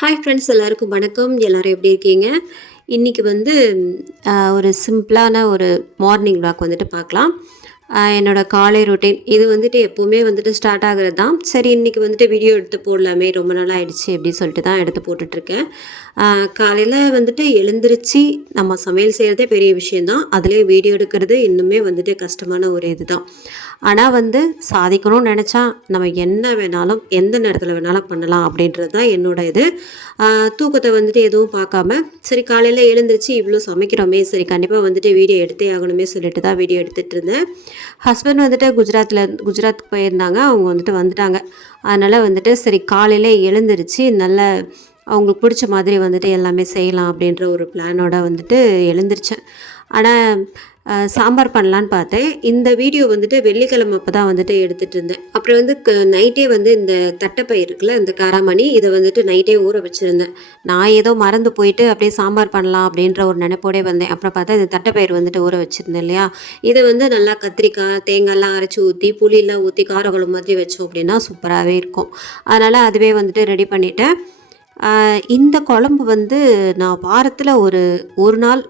Hi friends, எல்லாருக்கும் வணக்கம். எல்லாரும் எப்படி இருக்கீங்க? இன்றைக்கி வந்து ஒரு சிம்பிளான ஒரு மார்னிங் வாக் வந்துட்டு பார்க்கலாம். என்னோடய காலை ரொட்டீன் இது வந்துட்டு எப்போவுமே வந்துட்டு ஸ்டார்ட் ஆகிறது தான். சரி, இன்றைக்கி வந்துட்டு வீடியோ எடுத்து போடலாமே, ரொம்ப நாள் ஆகிடுச்சு அப்படின்னு சொல்லிட்டு தான் எடுத்து போட்டுட்ருக்கேன். காலையில் வந்துட்டு எழுந்திரிச்சு நம்ம சமையல் செய்கிறதே பெரிய விஷயந்தான். அதுலேயும் வீடியோ எடுக்கிறது இன்னுமே வந்துட்டு கஷ்டமான ஒரு இது தான். ஆனால் வந்து சாதிக்கணும்னு நினச்சா நம்ம என்ன வேணாலும் எந்த நேரத்தில் வேணாலும் பண்ணலாம் அப்படின்றது தான் என்னோட இது. தூக்கத்தை வந்துட்டு எதுவும் பார்க்காம சரி காலையில் எழுந்திரிச்சு இவ்வளோ சமைக்கிறோமே, சரி கண்டிப்பாக வந்துட்டு வீடியோ எடுத்தே ஆகணுமே சொல்லிட்டு தான் வீடியோ எடுத்துகிட்டு இருந்தேன். ஹஸ்பண்ட் வந்துட்டு குஜராத் போயிருந்தாங்க. அவங்க வந்துட்டாங்க. அதனால் வந்துட்டு சரி காலையில் எழுந்திரிச்சு நல்ல அவங்களுக்கு பிடிச்ச மாதிரி வந்துட்டு எல்லாமே செய்யலாம் அப்படின்ற ஒரு பிளானோட வந்துட்டு எழுந்திரிச்சேன். ஆனால் சாம்பார் பண்ணலான்னு பார்த்தேன். இந்த வீடியோ வந்துட்டு வெள்ளிக்கிழமை அப்போ தான் வந்துட்டு எடுத்துகிட்டு இருந்தேன். அப்புறம் வந்து நைட்டே வந்து இந்த தட்டைப்பயிர் இருக்குல்ல, இந்த காராமணி, இதை வந்துட்டு நைட்டே ஊற வச்சுருந்தேன். நான் ஏதோ மறந்து போயிட்டு அப்படியே சாம்பார் பண்ணலாம் அப்படின்ற ஒரு நினைப்போடே வந்தேன். அப்புறம் பார்த்தா இந்த தட்டைப்பயிர் வந்துட்டு ஊற வச்சுருந்தேன் இல்லையா, இதை வந்து நல்லா கத்திரிக்காய் தேங்காய்லாம் அரைச்சி ஊற்றி புளியெலாம் ஊற்றி காரக்குழம்பு மாதிரி வச்சோம் அப்படின்னா சூப்பராகவே இருக்கும். அதனால் அதுவே வந்துட்டு ரெடி பண்ணிவிட்டேன். இந்த குழம்பு வந்து நான் வாரத்தில் ஒரு நாள்,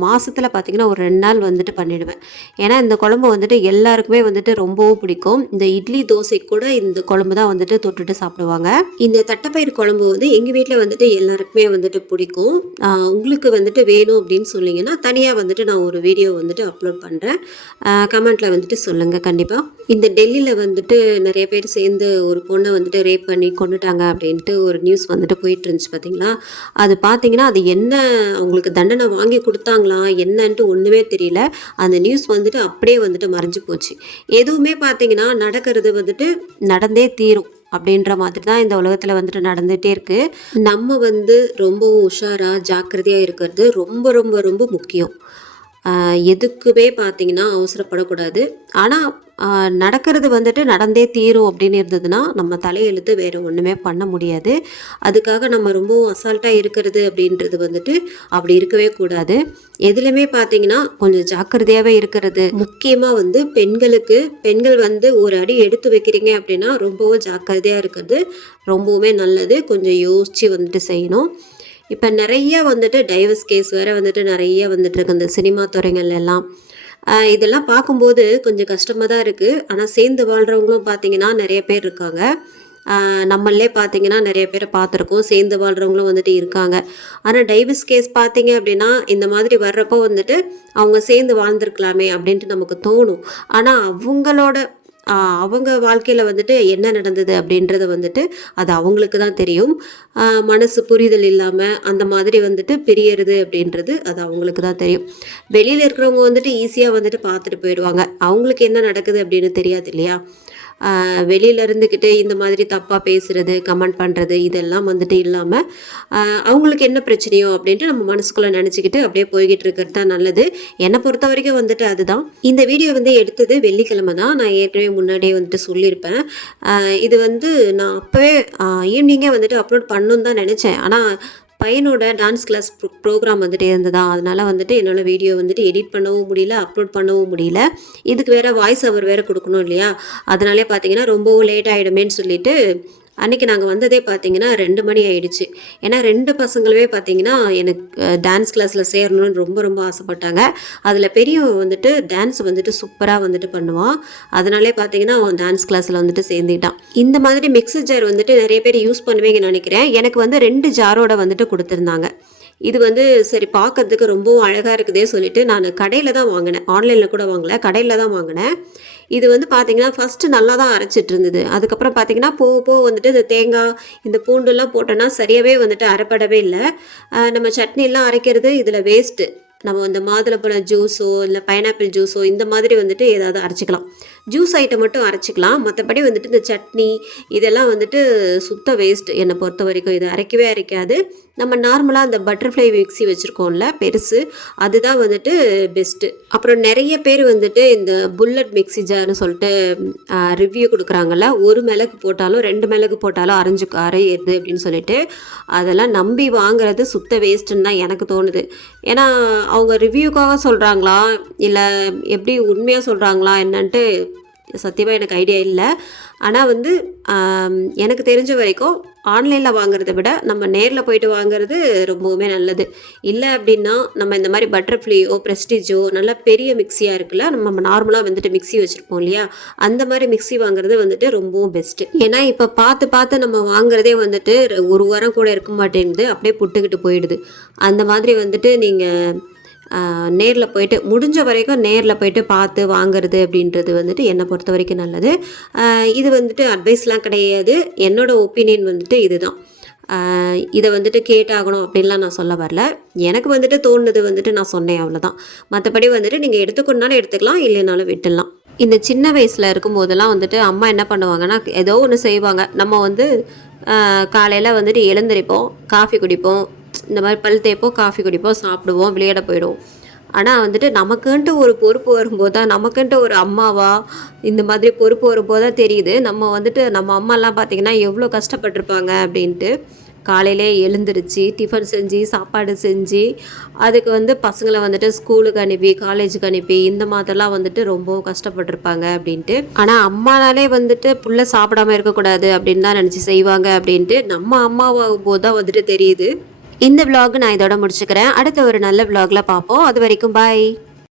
மாதத்தில் பார்த்திங்கன்னா ஒரு 2 நாள் வந்துட்டு பண்ணிவிடுவேன். ஏன்னா இந்த குழம்பு வந்துட்டு எல்லாருக்குமே வந்துட்டு ரொம்பவும் பிடிக்கும். இந்த இட்லி தோசை கூட இந்த குழம்பு தான் வந்துட்டு தொட்டுட்டு சாப்பிடுவாங்க. இந்த தட்டைப்பயிர் குழம்பு வந்து எங்கள் வீட்டில் வந்துட்டு எல்லாருக்குமே வந்துட்டு பிடிக்கும். உங்களுக்கு வந்துட்டு வேணும் அப்படின்னு சொன்னீங்கன்னா தனியாக வந்துட்டு நான் ஒரு வீடியோ வந்துட்டு அப்லோட் பண்ணுறேன். கமெண்ட்டில் வந்துட்டு சொல்லுங்கள் கண்டிப்பாக. இந்த டெல்லியில் வந்துட்டு நிறைய பேர் சேர்ந்து ஒரு பொண்ணை வந்துட்டு ரேப் பண்ணி கொண்டுட்டாங்க அப்படின்ட்டு ஒரு நியூஸ் வந்துட்டு போயிட்டு இருந்துச்சு பார்த்தீங்களா. அது பார்த்தீங்கன்னா அது என்ன அவங்களுக்கு தண்டனை வாங்கி கொடுத்தாங்களா என்னன்ட்டு ஒன்றுமே தெரியல. அந்த நியூஸ் வந்துட்டு அப்படியே வந்துட்டு மறைஞ்சு போச்சு. எதுவுமே பார்த்தீங்கன்னா நடக்கிறது வந்துட்டு நடந்தே தீரும் அப்படின்ற மாதிரி தான் இந்த உலகத்தில் வந்துட்டு நடந்துகிட்டே இருக்குது. நம்ம வந்து ரொம்பவும் உஷாராக ஜாக்கிரதையாக இருக்கிறது ரொம்ப ரொம்ப ரொம்ப முக்கியம். எதுக்குமே பார்த்திங்கன்னா அவசரப்படக்கூடாது. ஆனால் நடக்கிறது வந்துட்டு நடந்தே தீரும் அப்படின்னு இருந்ததுன்னா நம்ம தலையெழுத்து வேறு ஒன்றுமே பண்ண முடியாது. அதுக்காக நம்ம ரொம்பவும் அசால்ட்டாக இருக்கிறது அப்படின்றது வந்துட்டு அப்படி இருக்கவே கூடாது. எதுலையுமே பார்த்திங்கன்னா கொஞ்சம் ஜாக்கிரதையாகவே இருக்கிறது. முக்கியமாக வந்து பெண்கள் வந்து ஒரு அடி எடுத்து வைக்கிறீங்க அப்படின்னா ரொம்பவும் ஜாக்கிரதையாக இருக்கிறது ரொம்பவுமே நல்லது. கொஞ்சம் யோசித்து வந்துட்டு செய்யணும். இப்போ நிறைய வந்துட்டு டைவர்ஸ் கேஸ் வேறு வந்துட்டு நிறைய வந்துட்டுருக்கு இந்த சினிமா துறைகள் எல்லாம். இதெல்லாம் பார்க்கும்போது கொஞ்சம் கஷ்டமாக தான் இருக்குது. ஆனால் சேர்ந்து வாழ்கிறவங்களும் பார்த்திங்கன்னா நிறைய பேர் இருக்காங்க. நம்மளே பார்த்திங்கன்னா நிறைய பேரை பார்த்துருக்கோம். சேர்ந்து வாழ்கிறவங்களும் வந்துட்டு இருக்காங்க. ஆனால் டைவர்ஸ் கேஸ் பார்த்திங்க அப்படின்னா இந்த மாதிரி வர்றப்போ வந்துட்டு அவங்க சேர்ந்து வாழ்ந்துருக்கலாமே அப்படின்ட்டு நமக்கு தோணும். ஆனால் அவங்க வாழ்க்கையில் வந்துட்டு என்ன நடந்தது அப்படின்றத வந்துட்டு அது அவங்களுக்கு தான் தெரியும். மனசு புரிதல் இல்லாமல் அந்த மாதிரி வந்துட்டு பிரியறது அப்படின்றது அது அவங்களுக்கு தான் தெரியும். வெளியில் இருக்கிறவங்க வந்துட்டு ஈஸியாக வந்துட்டு பார்த்துட்டு போயிடுவாங்க. அவங்களுக்கு என்ன நடக்குது அப்படின்னு தெரியாது இல்லையா. வெளியில் இருந்துக்கிட்டு இந்த மாதிரி தப்பாக பேசுகிறது கமெண்ட் பண்ணுறது இதெல்லாம் வந்துட்டு இல்லாமல் அவங்களுக்கு என்ன பிரச்சனையோ அப்படின்ட்டு நம்ம மனசுக்குள்ளே நினச்சிக்கிட்டு அப்படியே போய்கிட்டு இருக்கிறது தான் நல்லது. என்னை பொறுத்த வரைக்கும் வந்துட்டு அதுதான். இந்த வீடியோ வந்து எடுத்தது வெள்ளிக்கிழமை தான். நான் ஏற்கனவே முன்னாடியே வந்துட்டு சொல்லியிருப்பேன். இது வந்து நான் அப்போவே ஈவினிங்கே வந்துட்டு அப்லோட் பண்ணணுன்னு தான் நினச்சேன். ஆனால் பையனோட டான்ஸ் கிளாஸ் ப்ரோக்ராம் வந்துட்டு இருந்ததா, அதனால் வந்துட்டு என்னால் வீடியோ வந்துட்டு எடிட் பண்ணவும் முடியல, அப்லோட் பண்ணவும் முடியல. இதுக்கு வேறு வாய்ஸ் ஓவர் வேறு கொடுக்கணும் இல்லையா. அதனாலே பார்த்தீங்கன்னா ரொம்பவும் லேட் ஆகிடுமேன்னு சொல்லிட்டு அன்றைக்கி நாங்கள் வந்ததே பார்த்திங்கன்னா 2 மணி ஆகிடுச்சு. ஏன்னா 2 பசங்களுமே பார்த்திங்கன்னா எனக்கு டான்ஸ் கிளாஸில் சேரணும்னு ரொம்ப ரொம்ப ஆசைப்பட்டாங்க. அதில் பெரியவன் வந்துட்டு டான்ஸ் வந்துட்டு சூப்பராக வந்துட்டு பண்ணுவான். அதனாலே பார்த்திங்கன்னா அவன் டான்ஸ் கிளாஸில் வந்துட்டு சேர்ந்துக்கிட்டான். இந்த மாதிரி மிக்ஸர் ஜார் வந்துட்டு நிறைய பேர் யூஸ் பண்ணுவீங்கன்னு நினைக்கிறேன். எனக்கு வந்து 2 ஜாரோட வந்துட்டு கொடுத்துருந்தாங்க. இது வந்து சரி பார்க்கறதுக்கு ரொம்பவும் அழகாக இருக்குதே சொல்லிவிட்டு நான் கடையில் தான் வாங்கினேன். ஆன்லைனில் கூட வாங்கலை, கடையில் தான் வாங்கினேன். இது வந்து பார்த்திங்கன்னா ஃபஸ்ட்டு நல்லா தான் அரைச்சிட்டு இருந்தது. அதுக்கப்புறம் பார்த்திங்கன்னா போக வந்துட்டு இந்த தேங்காய் இந்த பூண்டுலாம் போட்டோன்னா சரியாகவே வந்துட்டு அரைப்படவே இல்லை. நம்ம சட்னிலாம் அரைக்கிறது இதில் வேஸ்ட்டு. நம்ம இந்த மாதுளப்பழம் ஜூஸோ இல்லை பைனாப்பிள் ஜூஸோ இந்த மாதிரி வந்துட்டு ஏதாவது அரைச்சிக்கலாம். ஜூஸ் ஐட்டம் மட்டும் அரைச்சிக்கலாம். மற்றபடி வந்துட்டு இந்த சட்னி இதெல்லாம் வந்துட்டு சுத்த வேஸ்ட்டு என்னை பொறுத்த வரைக்கும். இது அரைக்கவே அரைக்காது. நம்ம நார்மலாக அந்த பட்டர்ஃப்ளை மிக்ஸி வச்சுருக்கோம்ல பெருசு, அதுதான் வந்துட்டு பெஸ்ட்டு. அப்புறம் நிறைய பேர் வந்துட்டு இந்த புல்லட் மிக்ஸி ஜார்னு சொல்லிட்டு ரிவ்யூ கொடுக்குறாங்கல்ல, 1 மிளகு போட்டாலும் 2 மிளகு போட்டாலும் அரையிடுது அப்படின்னு சொல்லிட்டு அதெல்லாம் நம்பி வாங்குறது சுத்த வேஸ்ட்டுன்னு தான் எனக்கு தோணுது. ஏன்னா அவங்க ரிவ்யூக்காக சொல்கிறாங்களா இல்லை எப்படி உண்மையாக சொல்கிறாங்களா என்னன்ட்டு சத்தியமாக எனக்கு ஐடியா இல்லை. ஆனால் வந்து எனக்கு தெரிஞ்ச வரைக்கும் ஆன்லைனில் வாங்குறத விட நம்ம நேரில் போயிட்டு வாங்குறது ரொம்பவுமே நல்லது. இல்லை அப்படின்னா நம்ம இந்த மாதிரி பட்டர்ஃப்ளையோ ப்ரெஸ்டீஜோ நல்லா பெரிய மிக்சியாக இருக்குல்ல, நம்ம நார்மலாக வந்துட்டு மிக்ஸி வச்சுருப்போம் இல்லையா, அந்த மாதிரி மிக்ஸி வாங்குறது வந்துட்டு ரொம்பவும் பெஸ்ட்டு. ஏன்னா இப்போ பார்த்து பார்த்து நம்ம வாங்குறதே வந்துட்டு ஒரு வாரம் கூட இருக்க மாட்டேங்குது, அப்படியே புட்டுக்கிட்டு போயிடுது. அந்த மாதிரி வந்துட்டு நீங்கள் நேரில் போயிட்டு முடிஞ்ச வரைக்கும் நேரில் போயிட்டு பார்த்து வாங்குறது அப்படின்றது வந்துட்டு என்னை பொறுத்த வரைக்கும் நல்லது. இது வந்துட்டு அட்வைஸ்லாம் கிடையாது, என்னோடய ஒப்பீனியன் வந்துட்டு இதுதான். இதை வந்துட்டு கேட்டாகணும் அப்படின்லாம் நான் சொல்ல வரல. எனக்கு வந்துட்டு தோணுது வந்துட்டு நான் சொன்னேன், அவ்வளோதான். மற்றபடி வந்துட்டு நீங்கள் எடுத்துக்கணுன்னாலும் எடுத்துக்கலாம், இல்லைனாலும் விட்டுடலாம். இந்த சின்ன வயசில் இருக்கும்போதெல்லாம் வந்துட்டு அம்மா என்ன பண்ணுவாங்கன்னா, ஏதோ ஒன்று செய்வாங்க. நம்ம வந்து காலையில் வந்துட்டு எழுந்திரிப்போம், காஃபி குடிப்போம், இந்த மாதிரி பல் தேய்ப்போம், காஃபி குடிப்போம், சாப்பிடுவோம், விளையாட போயிடுவோம். ஆனால் வந்துட்டு நமக்குன்ட்டு ஒரு பொறுப்பு வரும்போது தான், நமக்குன்ட்டு ஒரு அம்மாவா இந்த மாதிரி பொறுப்பு வரும்போது தான் தெரியுது நம்ம வந்துட்டு நம்ம அம்மாலாம் பார்த்திங்கன்னா எவ்வளோ கஷ்டப்பட்டிருப்பாங்க அப்படின்ட்டு. காலையிலே எழுந்திரிச்சு டிஃபன் செஞ்சு சாப்பாடு செஞ்சு அதுக்கு வந்து பசங்களை வந்துட்டு ஸ்கூலுக்கு அனுப்பி காலேஜுக்கு அனுப்பி இந்த மாதிரிலாம் வந்துட்டு ரொம்ப கஷ்டப்பட்டிருப்பாங்க அப்படின்ட்டு. ஆனால் அம்மானாலே வந்துட்டு புள்ள சாப்பிடாம இருக்கக்கூடாது அப்படின்னு தான் நினச்சி செய்வாங்க அப்படின்ட்டு நம்ம அம்மாவாகும் போது தான் வந்துட்டு தெரியுது. இந்த vlog நான் இதோட முடிச்சுக்கிறேன். அடுத்த ஒரு நல்ல vlogல பார்ப்போம். அது வரைக்கும் பாய்.